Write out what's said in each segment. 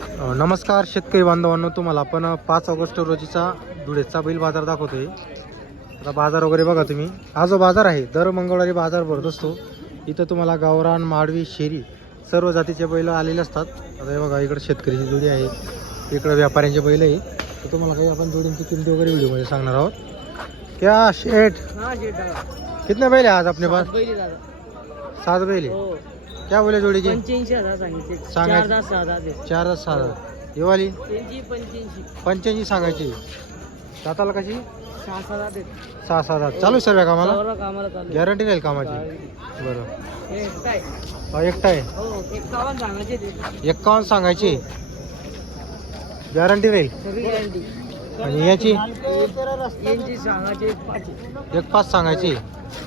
नमस्कार शेतकरी बांधवांनो तुम्हाला आपण पाच ऑगस्ट रोजीचा धुळेचा बैल बाजार दाखवतोय. आता बाजार वगैरे बघा तुम्ही. हा जो बाजार आहे दर मंगळवारी बाजार भरत असतो. इथं तुम्हाला गावरान माडवी शेरी सर्व जातीचे बैल आलेले असतात. आता हे बघा इकडे शेतकरीची जोडी आहे. इकडे व्यापाऱ्यांचे बैल आहे. तर तुम्हाला काही आपण जोडींची किमती वगैरे व्हिडिओमध्ये सांगणार आहोत. क्या शेठ? कितने बैल है आज अपने पास? सात बैल है हो. क्या बोले जोड़ी की? पंच्याऐंशी हजार सांगितले. सांगा. चार दहा सहा दहा दे. चार हजार सहा हजार ही वाली त्यांची पंच्याऐंशी. पंच्याऐंशी सांगायची. दाताला कशी? सहा सहा दे. सहा सहा हजार चालू सर्व कामाला? कामाला चालू गॅरंटी राहील कामाची. बरं. हे काय हा एकटा आहे. हो एकावन्न सांगायचे ते. एक्कावन्न सांगायची. गॅरंटी राहील. सगळी आणि याची? एक पाच सांगायची.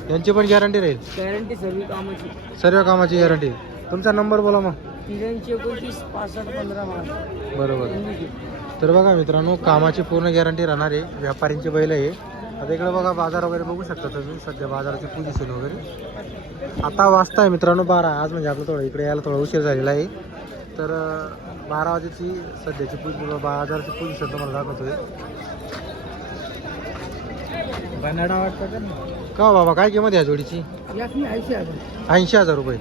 यांची पण गॅरंटी राहील. गॅरंटी सर्व कामाची. सर्व कामाची गॅरंटी तुमचा नंबर बोला मग. तिघांची एकोणतीस पासष्ट पंधरा मार्च बरोबर. तर बघा मित्रांनो कामाची पूर्ण गॅरंटी राहणार आहे. व्यापाऱ्यांची बैल आहे. आता इकडे बघा बाजार वगैरे बघू शकता तुम्ही. सध्या बाजाराची पोझिशन वगैरे. आता वाजता आहे मित्रांनो बारा. आज म्हणजे आपलं थोडं इकडे यायला थोडा उशीर झालेला आहे. तर बारा वाजेची सध्याची बाजाराची पोझिशन तुम्हाला दाखवतोय. बनाडा वाटतं का हो बाबा काय किंमत या जोडीची? ऐंशी हजार. रुपये.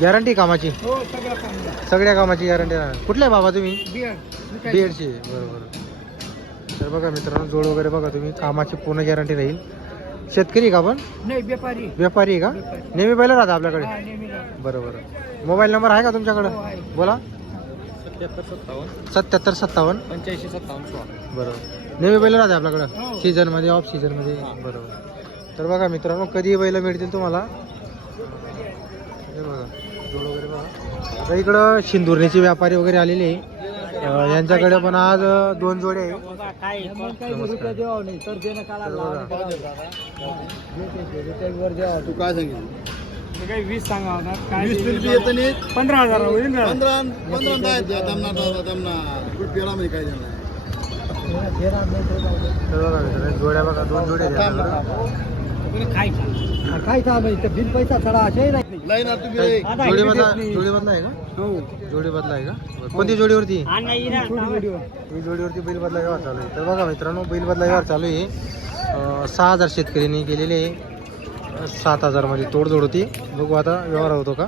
गॅरंटी कामाची? हो चांगलं सगळ्या कामाची गॅरंटी राहणार कुठले आहे बाबा तुम्ही? दीडशे बरोबर. तर बघा मित्रांनो जोड वगैरे बघा तुम्ही. कामाची पूर्ण गॅरंटी राहील. शेतकरी का आपण? नाही व्यापारी. व्यापारी आहे का? नेहमी बैल राहता आपल्याकडे. बरोबर. मोबाईल नंबर आहे का तुमच्याकडं? हो. बोला. सत्याहत्तर सत्तावन्न. सत्याहत्तर सत्तावन्न? पंच्याऐंशी सत्तावन्न सोळा. बरोबर. नेहमी बैल राहते आपल्याकडं. सीझनमध्ये ऑफ सीझनमध्ये बरोबर. तर बघा मित्रांनो कधी बैल मिळतील तुम्हाला? हे बघा. जोड वगैरे बघा. आता इकडं शिंदुर्णीचे व्यापारी वगैरे आलेले आहे. यांच्याकडे पण आज दोन जोडे आहे नमस्कार. तर बघा. तू काय सांगितलं? काही वीस सांगा होता. काय वीस रुपये येतं नाही पंधरा हजार होईल ना. पंधरा पंधरा दहा आहेत दमना दमना रुपयाला मध्ये काय देणार? तर बघा मित्रांनो जोड्या बघा दोन. काय पैसा चढा असे नाही. ना तुम्ही जोडी बदला. जोडी बदला आहे का? हो. जोडी बदला आहे का. कोणती जोडीवरती? नाही ना ही जोडीवरती बैल बदला व्यवहार चालू आहे. तर बघा मित्रांनो बैल बदला व्यवहार चालू आहे. सहा हजार शेतकऱ्यांनी केलेले आहे. सात हजारमध्ये तोडजोड होती. बघू आता व्यवहार होतो का?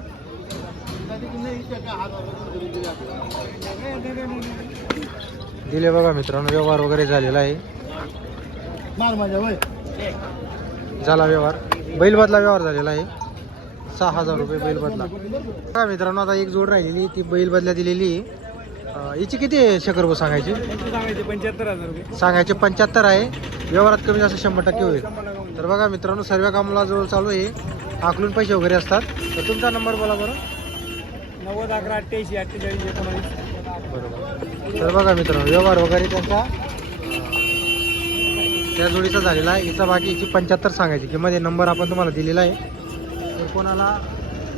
दिले बघा मित्रांनो व्यवहार वगैरे झालेला आहे. झाला व्यवहार. बैल बदला व्यवहार झालेला आहे. सहा हजार रुपये बैल बदला बघा मित्रांनो आता एक जोड राहिलेली ती बैल बदल्या दिलेली हिची किती आहे शकर भाऊ सांगायची? सांगायचे पंच्याहत्तर हजार सांगायचे पंच्याहत्तर आहे. व्यवहारात कमी जास्त शंभर टक्के होईल. तर बघा मित्रांनो सर्व कामाला जवळ चालू आहे. आकलून पैसे वगैरे असतात. तर तुमचा नंबर बोला बरं. नव्वद अकरा अठ्ठ्याऐंशी अठ्ठेचाळीस एकोणावीस. बरोबर. तर बघा मित्रांनो व्यवहार वगैरे त्यांचा त्या जोडीचा झालेला आहे. हिचा बाकी हिची पंच्याहत्तर सांगायची किंमत नंबर आपण तुम्हाला दिलेला आहे. तर कोणाला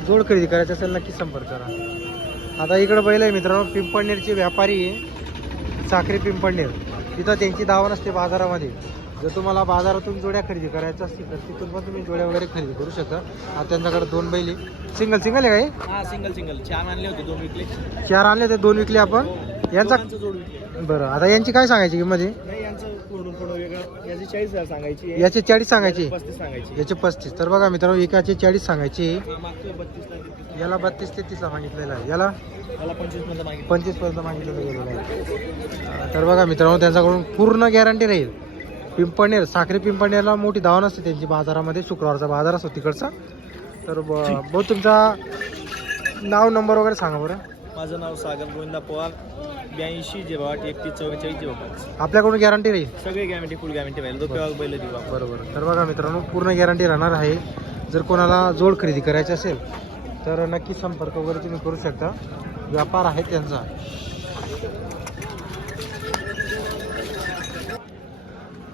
जोड खरेदी करायची असेल नक्की संपर्क करा. आता इकडं बैल आहे मित्रांनो पिंपळनेरचे व्यापारी आहे. साखरी पिंपळनेर. तिथं त्यांची दावा नसते बाजारामध्ये. जर तुम्हाला बाजारातून जोड्या खरेदी करायच्या असतील तर तिथून पण तुम्ही जोड्या वगैरे खरेदी करू शकता. आता त्यांच्याकडे दोन बैल सिंगल सिंगल आहे का हा? Single single. छान आणले होते दोन विकले. हे? चार आणले ते दोन विकले आपण. यांचा जोड विकले. बरं आता यांची काय सांगायची किंमत आहे? यांचं थोडं थोडं वेगळं याची चाळीस हजार सांगायची याचे चाळीस सांगायची? पस्तीस सांगायची. याचे पस्तीस. तर बघा मित्रांनो एकाचे चाळीस सांगायची. याला बत्तीस तेहतीसला मागितलेला आहे. याला पंचवीसमध्ये मागितलं. पर्यंत मागितलेलं गेलेलं आहे. तर बघा मित्रांनो त्यांच्याकडून पूर्ण गॅरंटी राहील. पिंपणेर साखरी पिंपणेरला मोठी धावा नसते त्यांची बाजारामध्ये. शुक्रवारचा बाजार असतो तिकडचा. तर भाऊ तुमचा नाव नंबर वगैरे सांगा बरं. माझं नाव सागर गोविंदा पवार. ब्याऐंशी जेव्हा आठ एकतीस चव्वेचाळीस जेव्हा पाच आपल्याकडून गॅरंटी राहील? सगळे गॅरंटी फुल गॅरंटी पाहिजे तो केव्हा बैल देऊ आपण. बरोबर. तर बघा मित्रांनो पूर्ण गॅरंटी राहणार आहे. जर कोणाला जोड खरेदी करायची असेल तर नक्की संपर्क वगैरे तुम्ही करू शकता. व्यापार आहे त्यांचा.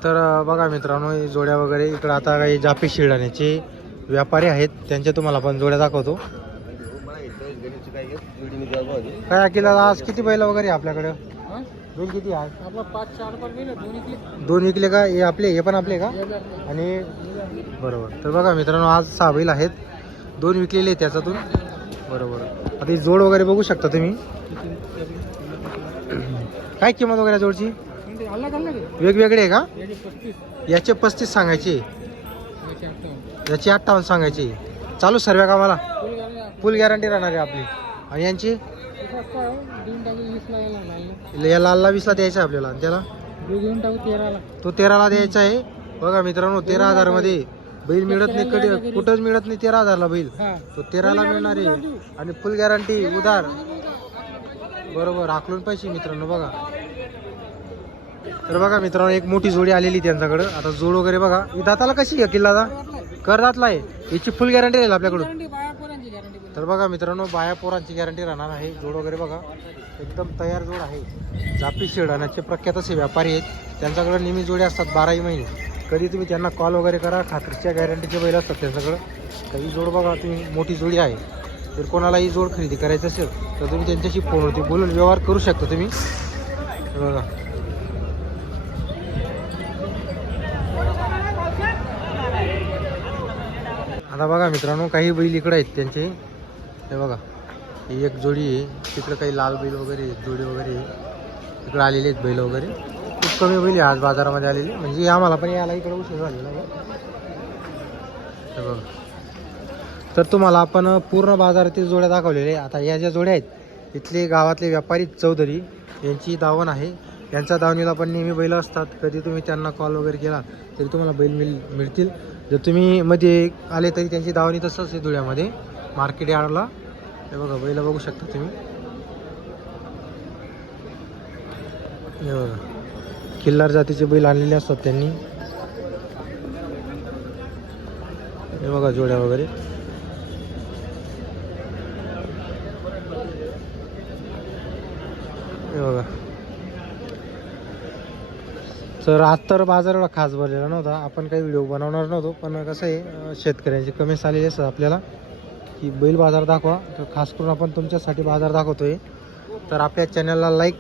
तर बघा मित्रांनो हे जोड्या वगैरे इकडं आता काही जापी शिरडाण्याचे व्यापारी आहेत. त्यांच्या तुम्हाला आपण जोड्या दाखवतो. काय अकिला आज किती बैल वगैरे आहे आपल्याकडं? दोन किती आहे? आपला पाच चार पण गेलं दोन विकले का? हे आपले हे पण आपले का? आणि बरोबर. तर बघा मित्रांनो आज सहा बैल आहेत. दोन विकलेले आहेत त्याच्यातून. बरोबर. आता ही जोड वगैरे बघू शकता तुम्ही. काय किंमत वगैरे जोडची? वेगवेगळे आहे का? याचे पस्तीस. सांगायचे. याची अठ्ठावन्न. सांगायची. चालू सर्व कामाला फुल गॅरंटी राहणार आहे आपली. आणि यांची? या लालला वीसला द्यायचा आहे आपल्याला. आणि त्याला? घेऊन टाकू तेराला. तो तेराला द्यायचा आहे. बघा मित्रांनो तेरा हजारमध्ये बैल मिळत नाही कधी कुठंच मिळत नाही तेरा हजारला बैल. हा. तो तेराला मिळणार आहे. आणि फुल गॅरंटी उधार. बरोबर आकलून पैसे मित्रांनो बघा. तर बघा मित्रांनो एक मोठी जोडी आलेली त्यांच्याकडं. आता जोड वगैरे बघा. ही दाताला कशी आहे किल्लादा करदातला आहे. याची फुल गॅरंटी राहील आपल्याकडून गॅरंटी बाया पोरांची गॅरंटी तर बघा मित्रांनो बाया पोरांची गॅरंटी राहणार आहे. जोड वगैरे बघा. एकदम तयार जोड आहे. जापी शेड प्रख्यात असे व्यापारी आहेत. त्यांच्याकडे नेहमी जोडे असतात बाराही महिने. कधी तुम्ही त्यांना कॉल वगैरे करा खात्रीच्या गॅरंटीचे बैल असतात त्यांच्याकडं. कधी जोड बघा तुम्ही मोठी जोडी आहे. जर कोणाला ही जोड खरेदी करायची असेल तर तुम्ही त्यांच्याशी फोनवरती बोलून व्यवहार करू शकता तुम्ही. बघा. आता बघा मित्रांनो काही बैल इकडे आहेत त्यांचे. हे बघा ही एक जोडी आहे. तिकडं काही लाल बैल वगैरे आहेत, जोडी वगैरे इकडं आलेली आलेले आहेत बैल वगैरे. खूप कमी बैल आहे आज बाजारामध्ये आलेली. म्हणजे आम्हाला पण याला इकडं उशीर झालेला आहे. बघा. तर तुम्हाला आपण पूर्ण बाजारातील जोड्या दाखवलेल्या आहे आता या ज्या जोड्या आहेत इथले गावातले व्यापारी चौधरी यांची दावण आहे. यांच्या दावणीला पण नेहमी बैल असतात. कधी तुम्ही त्यांना कॉल वगैरे केला तरी तुम्हाला बैल मिळ मिळतील. जर तुम्ही मध्ये आले तरी त्यांची दावणी तसंच आहे धुळ्यामध्ये. मार्केट यार्डला. हे बघा बैल बघू शकता तुम्ही. बघा किल्लार जातीचे बैल आणलेले असतात त्यांनी. हे बघा जोड्या वगैरे. हे बघा. तर आज तर बाजार एवढा खास भरलेला नव्हता. आपण काही व्हिडिओ बनवणार नव्हतो पण कसं आहे शेतकऱ्यांची शेतकऱ्यांचे कमेंट्स आलेले असतात आपल्याला. की बैल बाजार दाखवा. तर खास करून आपण तुमच्यासाठी बाजार दाखवतोय. तर आपल्या चॅनलला लाईक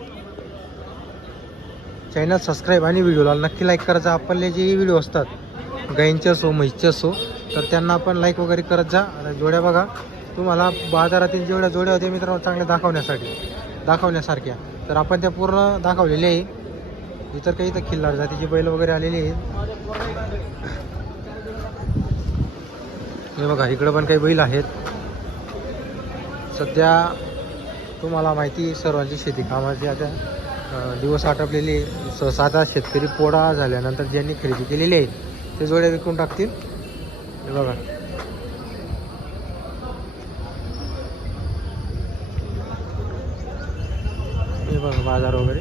चॅनल सबस्क्राईब आणि व्हिडिओला नक्की लाईक करायचा आपले जे व्हिडिओ असतात गाईंचे असो म्हैसचे असो तर त्यांना आपण लाईक वगैरे करत जा. आणि जोड्या बघा तुम्हाला बाजारातील जेवढ्या जोड्या होत्या मित्रांनो चांगल्या दाखवण्यासाठी दाखवण्यासारख्या. तर आपण त्या पूर्ण दाखवलेल्या आहे. इतर काही तर खिल्लार जातीची बैल वगैरे आलेली आहेत. हे बघा इकडं पण काही बैल आहेत. सध्या तुम्हाला माहिती सर्वांची शेती कामाची आता दिवस आटपलेले आहे. सहसा आता शेतकरी पोळा झाल्यानंतर ज्यांनी खरेदी केलेली आहे ते जोड्या विकून टाकतील. हे बघा. हे बघा बाजार वगैरे.